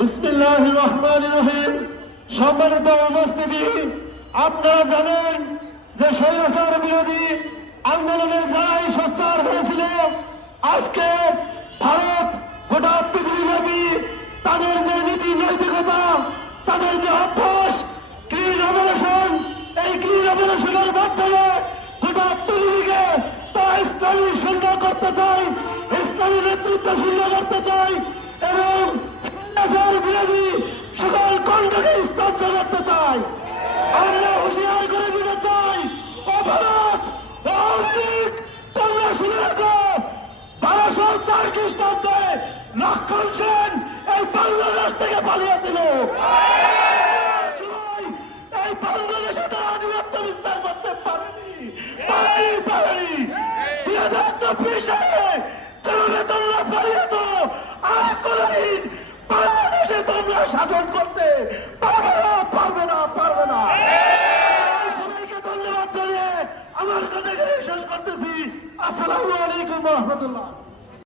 বিসমিল্লাহির রহমানির রহিম। সম্মানিত উপস্থিতি, আপনারা জানেন যে স্বৈরাচার বিরোধী আন্দোলনে যারাই সোচ্চার হয়েছিল, আজকে ভারত গোটা পৃথিবীব্যাপী তাদের যে নীতি নৈতিকতা, তাদের যে অভ্যাস, গ্রিন রেভলিউশন, এই গ্রিন রেভলিউশনের মাধ্যমে গোটা পৃথিবীকে তারা ইসলামী শূন্য করতে চায়, ইসলামী নেতৃত্ব শূন্য করতে চায় এবং স্বৈরাচার বিরোধী সকল কণ্ঠকে স্তব্ধ করতে চায়। আমরা হুঁশিয়ার করে দিতে চাই, ও ভারত, ও আওয়ামী, তোমরা শুনে রাখো, 1204 খ্রিস্টাব্দে লক্ষণ সেন এই বাংলাদেশ থেকে পালিয়েছিল। এই বাংলাদেশে তারা আধিপত্য বিস্তার করতে পারেনি। 2024 যেভাবে তোমরা পালিয়েছ, আর কোনদিন বাংলাদেশে তোমরা শাসন করতে পারবে না। সবাইকে ধন্যবাদ জানিয়ে আমার কথা এখানে শেষ করতেছি। আসসালামু আলাইকুম ওয়া রাহমাতুল্লাহ।